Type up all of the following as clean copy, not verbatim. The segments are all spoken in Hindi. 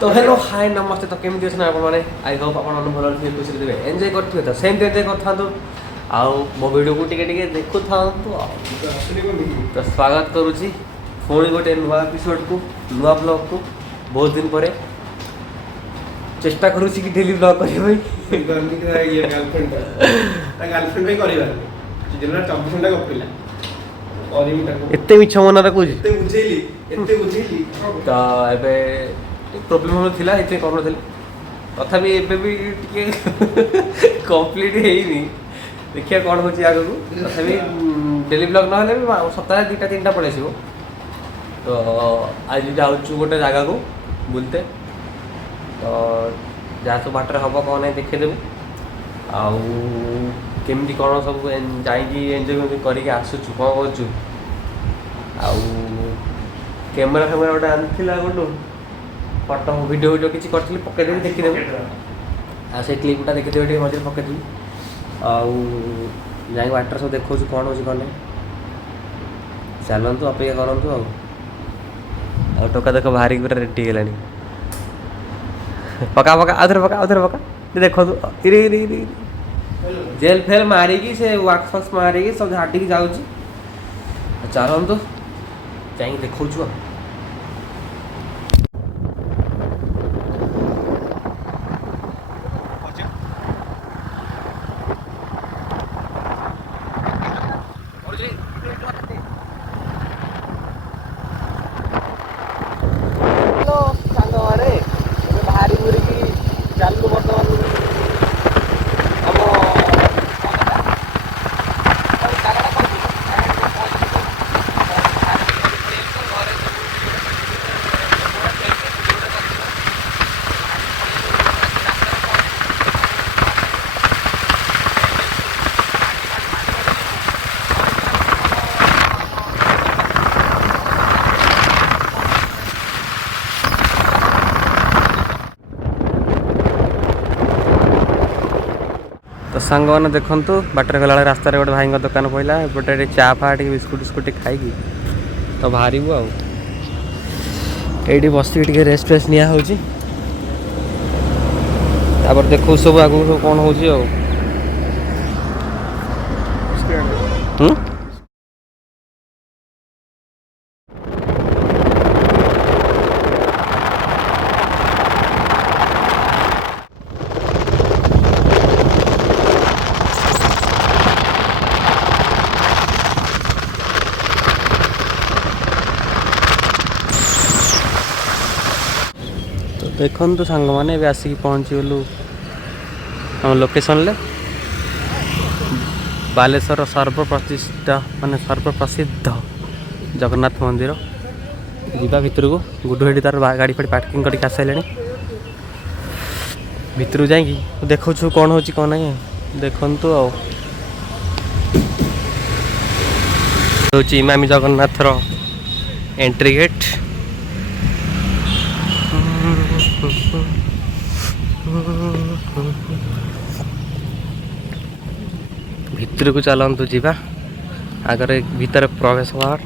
तो हेलो हाय नमस्ते। तो केमती अच्छे आप आई होप आप भल थे खुशी थे एंजय करेंगे तो सेमती एंजय कर मो वीडियो को टिके देखु था। तो स्वागत करुच्ची पुणी गोटे नुआ एपिसोड को नुआ ब्लॉग को बहुत दिन पर चेष्टा करुच्ची कि डेली ब्लॉग करने एत मिछ मन रखुच तो ए प्रोब्लेम होता है कर तथापि भी कम्प्लीट होनी देखिए कौन हो आगे को तथापि डेली ब्लॉग ना भी सप्ताह दुटा तीन टा पड़े तो आज जाऊँ गोटे जगह को बुलते तो जहाँ सब बाटर हम कौन ना देखेदेव आमती कौन सब जाइए करके आसुचु कौन कर कैमेरा फैमेरा गोटे आनी गोटू फटो वीडियो वीडियो किसी करी पकईदेवी देखीदेवी आ से क्लिपटा देखीदेवी मझे पकईदेवी जा वाटर सब देखो कौन हो कौन नहीं चलतु अपेक्षा करूँ आ टोका देख बाहर पूरा रेडी है पका पका आधर पका आधर पका देखो इरे इरे इरे जेल फेल मारिकी से वाक्स फाक्स मारिकी सब झाटिकी जाऊँगी चलतु जा देखु तो सांग मैंने देखु बाटर गला रास्तार गोटे भाई दुकान पड़ा एपटे चा फा बिस्कुट बिस्कुट खाई तो बाहर ये बस रेस्ट फेस्ट निया देखो सब आगू सब कौन हो देखु तो सांग मैंने आसिक पहुँची गलु आम लोकेशन ले बालेश्वर सर्वप्रतिष्ठा माने सर्वप्रसिद्ध जगन्नाथ मंदिर जीवा भितर को गुडू हेडी तार गाड़ी फाड़ी पार्किंग करके आसारे भितर जाकि देखु कौन हो कौन ना देखु इमामी जगन्नाथ एंट्री गेट भितर को चलतु जीवा आगर भीतर प्रवेश द्वार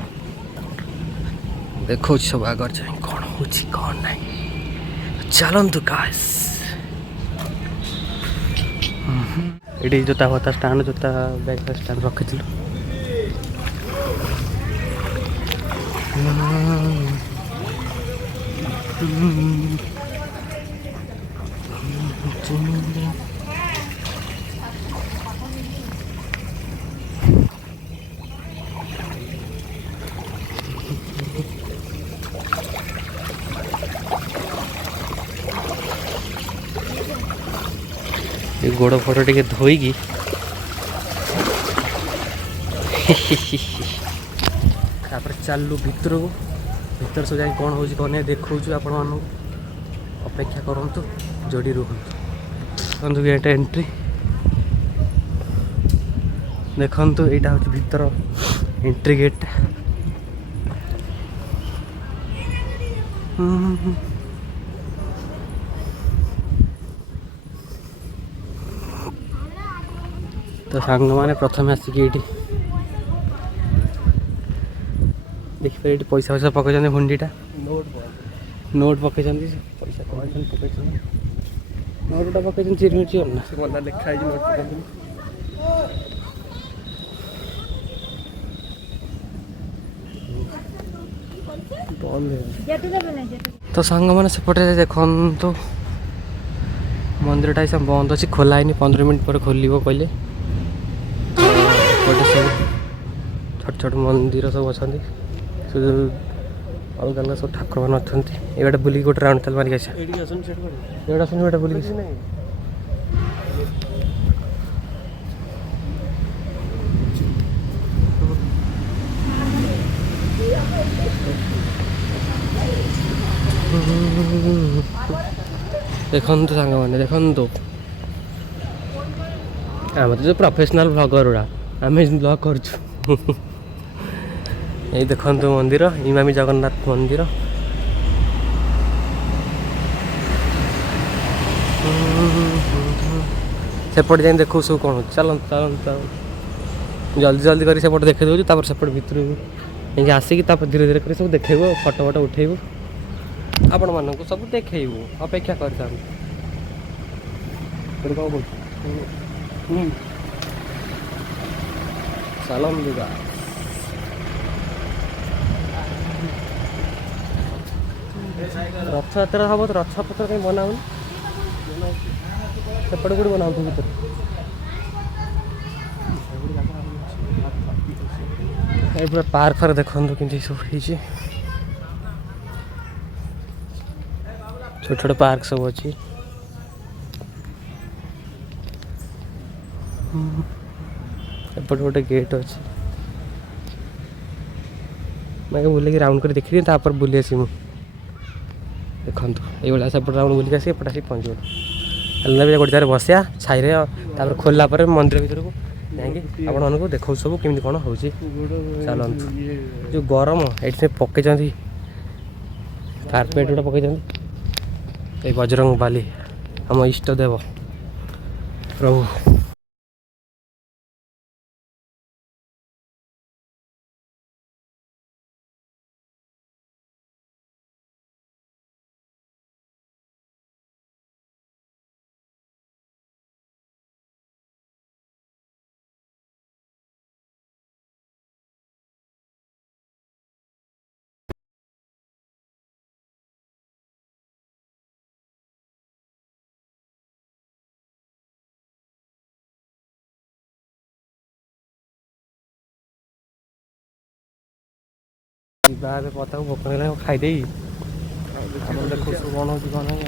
देखो सब आगर जाए कौन हो कौन नहीं चलतु गाइस ये जोता होता स्टैंड जोता बैग स्टैंड रखी गोड़ फोड़ टे धोईकी चलू भितर को भीतर सब जाए कौन हो कौन नहीं देखु आपण मान अपेक्षा करूँ जोड़ी रुहतु गेट एंट्री देखु यहाँ हूँ भीतर एंट्री गेट तो सांग मैंने प्रथम आसिक देखिए ये पैसा पैसा पकड़ हुंडीटा नोट पकड़ पैसा पकड़ नोटा पकड़ चिरमिर ना लिखा है नोट पकड़ तो सांग मैंने सेपटे देखु मंदिरटा हिसाब बंद अच्छी खोला है 15 मिनट पर खोल कहले गोटे सब छोट छोट मंदिर सब अच्छा अलग अलग सब ठाकुर मान अच्छा ये बुल गोटे राउंड चल मारिक आस बुल देखु सांग मैंने देखु आम तो जो प्रोफेशनल ब्लॉगर गुड़ा आम ब्लॉग कर देखु मंदिर इमामी जगन्नाथ मंदिर सेपट जाए देखो सब कौन चल जल्दी जल्दी कर सेपट देखे दूँ सेपट भितर आसिक धीरे धीरे कर सब देखेबू फटो फटो उठेबू आपण मानक सब देखेबू अपेक्षा कर सालम दुगा रथ यात्रा हम तो रथ पत्र कहीं बनाऊन सेपटे कौट बनाऊ भर पूरा पार्क फार्क देखो कि सब छोट छोट पार्क सब अच्छी एपट गोटे गेट अच्छी मैं बुल राउंड कर देखी बुले आसी देखु ये सेपट राउंड बुलिक आसी एपट आसी पहुँच गल गोटे जगह बसिया छाई खोलला मंदिर भर को जाकि आपको देखो सब केमी कौन हो चलत जो गरम ये पकई कारपेट गुटा पकई बजरंग बाली आम इष्ट देव प्रभु। पता को भोक खाईदे देखो कौन हो कौन नहीं।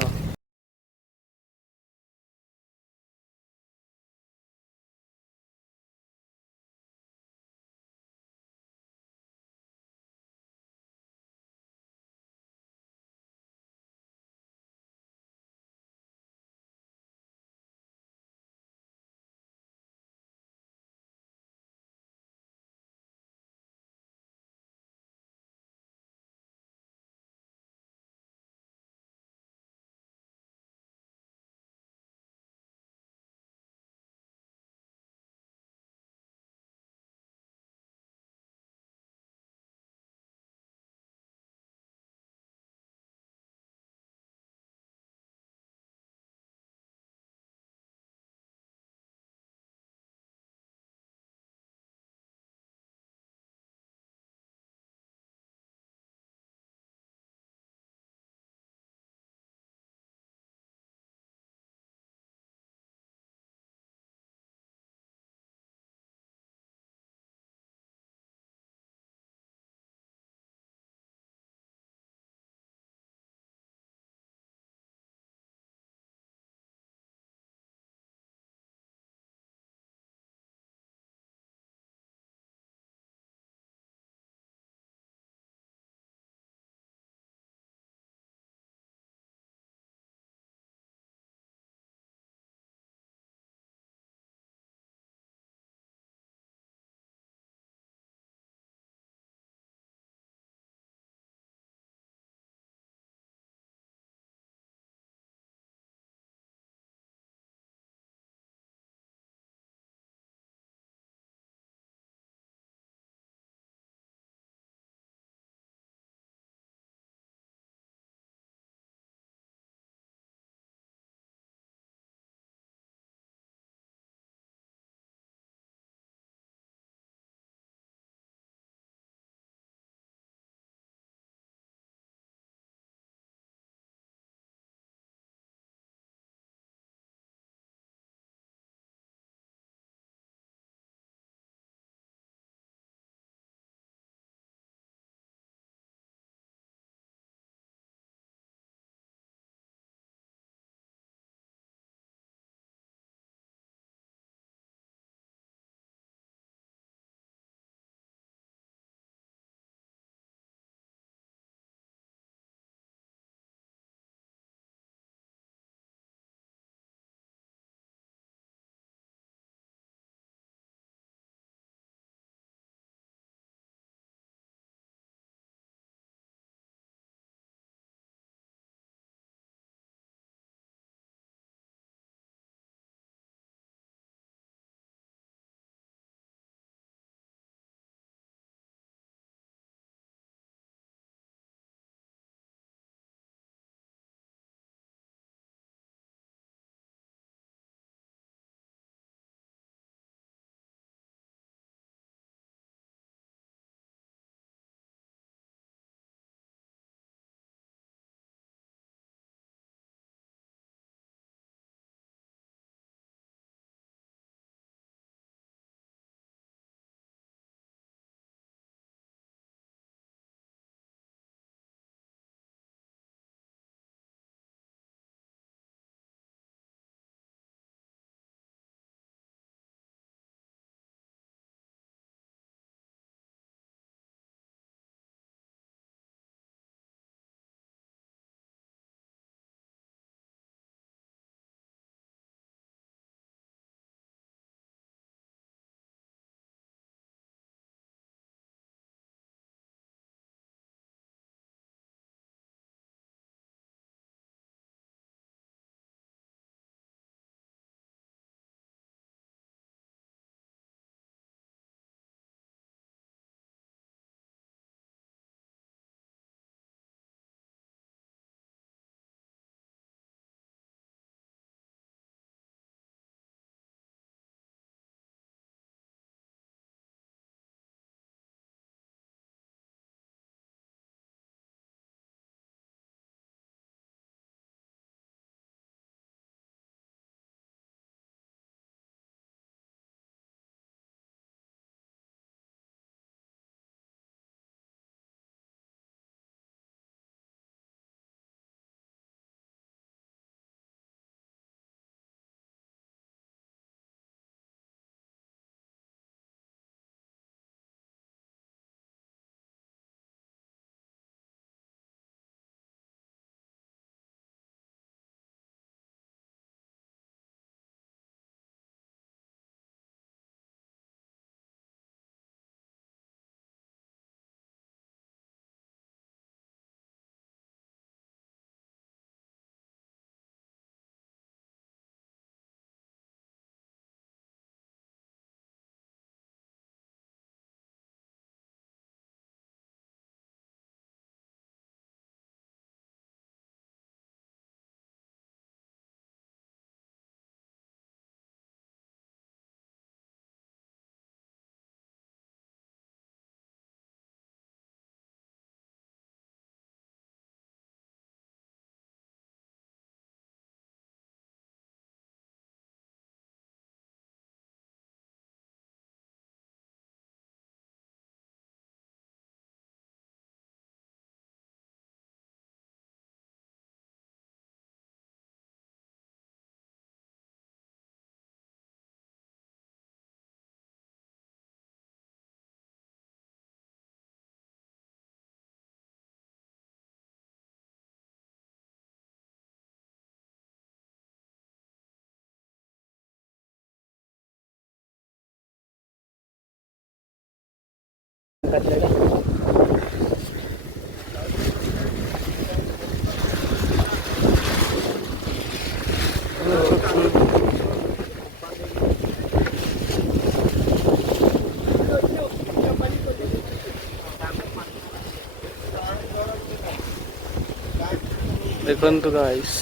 देखु गाइस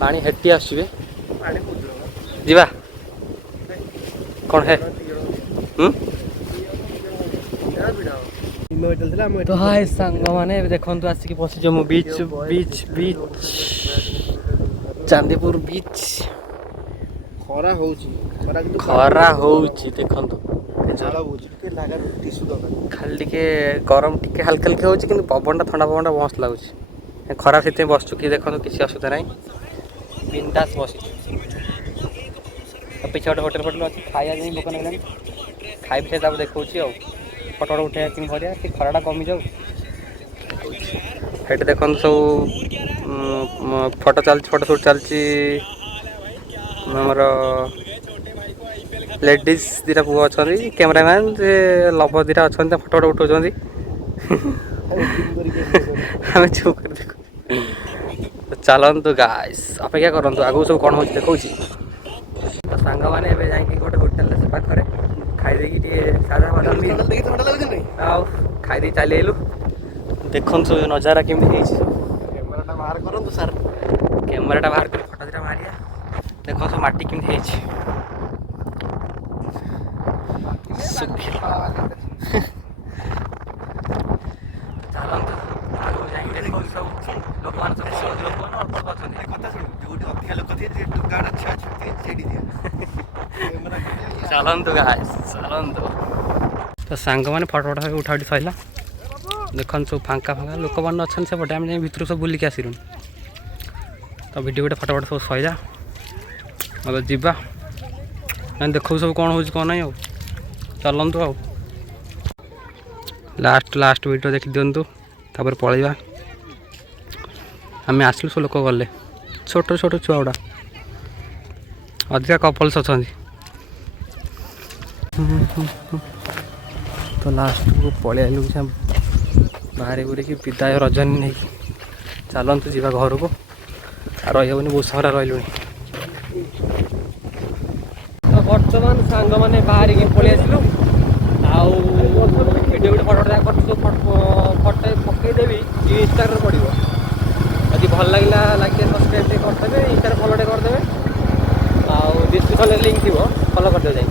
पानी हेटी आसवे जीवा कौन है तो हाय सांग मैंने देखु आसिक बस बीच बीच बीच चांदीपुर बीच खरा होची देखंतु खाली टे गरम टे हल्का हल्का होची किंतु पवनटा ठंडा पवनटा मस्त लगुच खरा से बसचु कि देखो किसी असुविधा ना बिंदास बस पीछे गोटे होटेल फोटेल अच्छी खाया नहीं लोक लगे खाई पी देखा फटो फटो उठे कि भरिया कि खराटा कमी जाऊ ये देखो सब फोटो चलती फोटो शूट चलती आमर लेडीज दीटा पुआ अच्छा कैमेरामैन से लवर दीटा अच्छा फोटो फोटो उठाऊँ आम चुप कर देख चलतु गाइस अपेक्षा करूँ आगू सब कौन हो देखा तो सांग मैंने गोटे होटेल से पाखे खाई साधा फाधा खाई चली आलु देखु सब नजारा केमी कैमेराटा बाहर करूँ सार कैमेराटा बाहर कर फोटो दीटा मारिया देख सब माटी केमी चलतु गाइस चलतु तो सांग मैंने फटो फटो उठा उठी सैला देखन सब फांका फांका लोक मैंने अच्छा से पटे आम भितर सब बुलिक आसलु तो भिडियो गोटे फटो फटो सब सैला मतलब जीवा देखो सब कौन हो कौन नहीं चलतु आ लास्ट लास्ट वीडियो देखी दिंतु तापर पलैया आम आसलु सब लोक गले छोट छोट छुआ गुड़ा अधिका कपल्स अच्छा तो लास्ट को पलि आलु बाहर बुरी विदाय रजनी नहीं चलतु जा घर को रही बहुत सारा रही तो बर्तमान सांग मैंने बाहर पलि आसलु वीडियो गोटे फटो पकईदेवी इंस्टाग्राम पड़ो यदि भल लगे लाइक सब्सक्राइब करदे इंस्टा फॉलोटे करदे डिस्क्रिप्शन लिंक थी फॉलो करदे जाए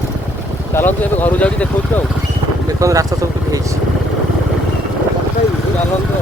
चलतु ए घर जाऊँ देखा देखो रास्ता सब कुछ चलतु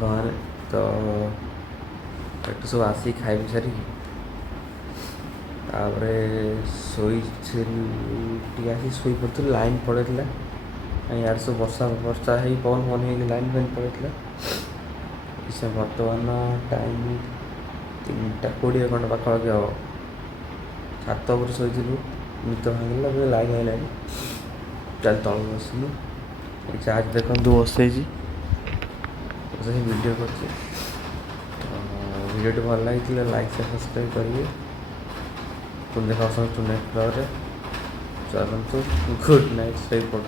गाँव तो सब आसिक खाई सारी शोई पड़ी लाइन पड़े यार सब वर्षा वर्षा है पवन पवन हो लाइन फाइन पड़े से बर्तमान टाइम 3:20 खंड पाखापाखि हम छात उपर शोलु नित भांगा लाइन है चल तल बसलु चार्ज देखो बसई वीडियो कर वीडियो भल लगी लाइक से सब्सक्राइब करेंगे पुणी देखा नेक्स्ट ब्लॉग चलतु गुड नाइट सही पड़।